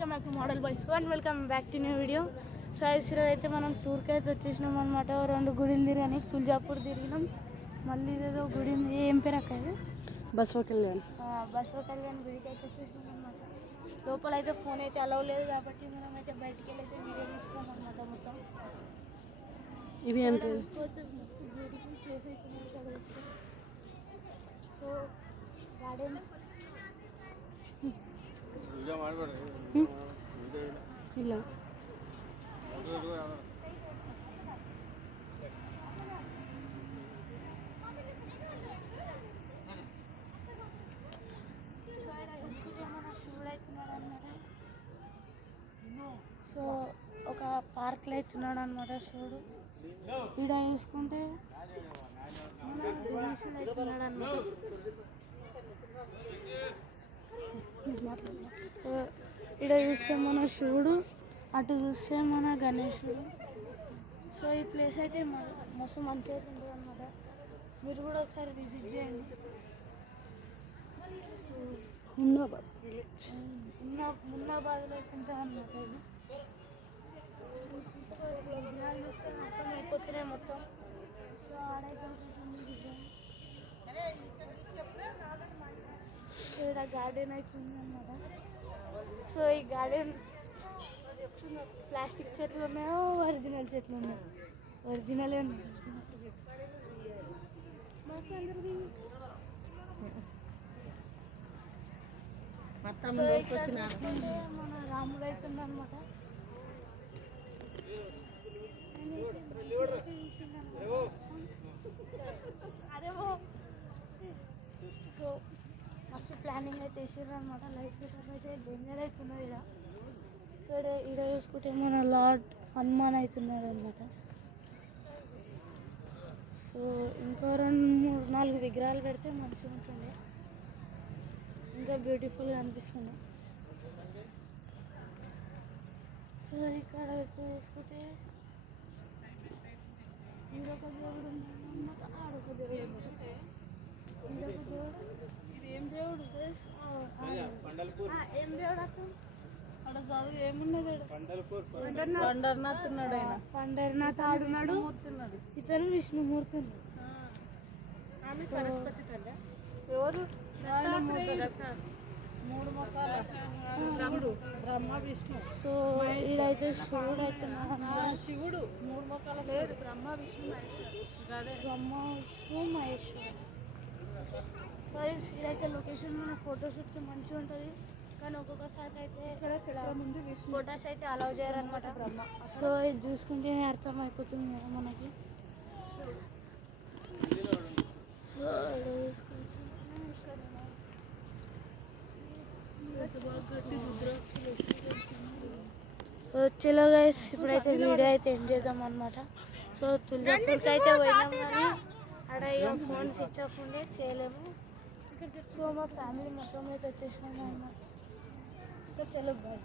Welcome back to model boys and welcome back to new video. So ఈరోజు అయితే మనం టూర్కి అయితే వచ్చేసినాం అనమాట. 2 గుడిలు తిరిగాని తులజాపూర్ తిరిగినాం, మళ్ళీ ఇదేదో గుడి ఉంది, ఏం పేరు అక్క ఇది? బసవ కళ్యాణ్ గుడికి అయితే వచ్చేసినాం అనమాట. లోపల అయితే ఫోన్ అయితే అలవ్ లేదు కాబట్టి మనం అయితే బయటికి వెళ్ళి అయితే వీడియో తీస్తున్నాం అనమాట. మొత్తం ఇది ఎంత? చూసుకోవచ్చు, మస్తు బ్యూటిఫుల్ ప్లేస్ అయితే. సో గార్డెన్ ఇలా సో ఒక పార్క్లో అవుతున్నాడు అనమాట శివుడు. ఈడ చూసుకుంటే అవుతున్నాడు అనమాట. సో ఈడ చూస్తే మన శివుడు, అటు చూస్తే మన గణేశుడు. సో ఈ ప్లేస్ అయితే మస్తు మంచిగా అయితే ఉంటుంది అనమాట. మీరు కూడా ఒకసారి విజిట్ చేయండి. మున్నాబాద్లో ఉంటుంది అనమాట. ఇది విగ్రహాలు చూస్తే మొత్తం అయిపోతున్నాయి మొత్తం. సో ఆడైతే ఇక్కడ గార్డెన్ అవుతుంది అనమాట. సో ఈ గార్డెన్ ప్లాస్టిక్ చెట్లు ఉన్నాయో ఒరిజినల్ చెట్లు ఉన్నాయో, ఒరిజినలే ఉన్నాయి. మన రాముడు అవుతుంది అనమాట. సో మస్తు ప్లానింగ్ అయితే వేసారు అనమాట. లైట్ సెటప్ అయితే డేంజర్ అవుతున్నది ఇక్కడ. ఈడ చూసుకుంటే మన లార్డ్ హనుమాన్ అవుతున్నారు అనమాట. సో ఇంకా 2-3-4 విగ్రహాలు పెడితే మంచిగా ఉంటుంది, ఇంకా బ్యూటిఫుల్గా అనిపిస్తుంది. సో ఇక్కడ చూసుకుంటే ఇంకొక దేవుడు ఉన్నాడన్నమాట, ఆడొక దేవుడు ఉన్నాడు. ఇంకొక దేవుడు, ఇది ఏం దేవుడు? ఏం దేవుడు అక్క? అక్కడ చదువు ఏమున్నది? పండర్నాథ్ ఉన్నాడు. ఆయన పండర్నాథ్ ఆడున్నాడు. ఇతను విష్ణుమూర్తి ఉన్నాడు. సరస్వతి తల్లి ఎవరు? 3 ముఖాల శివుడు, బ్రహ్మ విష్ణు. సో ఈడైతే శివుడు అవుతున్నాడు. శివుడు 3 ముఖాల లేదు, బ్రహ్మ విష్ణు మహేశ్వరు. సో ఈడైతే లొకేషన్ మన ఫోటోషూట్కి మంచిగా ఉంటుంది, కానీ ఒక్కొక్కసారి అయితే ఇక్కడ చాలా మంది ఫొటోస్ అయితే అలౌ చేయరనమాట. సో ఇది చూసుకుంటే అర్థం అయిపోతుంది కదా మనకి. సో చలో గైస్, ఇప్పుడైతే వీడియో అయితే ఎండ్ చేద్దాం అనమాట. సో తులజాపూర్కి అయితే పోయినాం, కానీ అక్కడ ఇక ఫోన్ స్విచ్ ఆఫ్ ఉండే చేయలేము. సో మా ఫ్యామిలీ మొత్తం అయితే వచ్చేసినాము అన్నమాట. సో చలో బాయ్.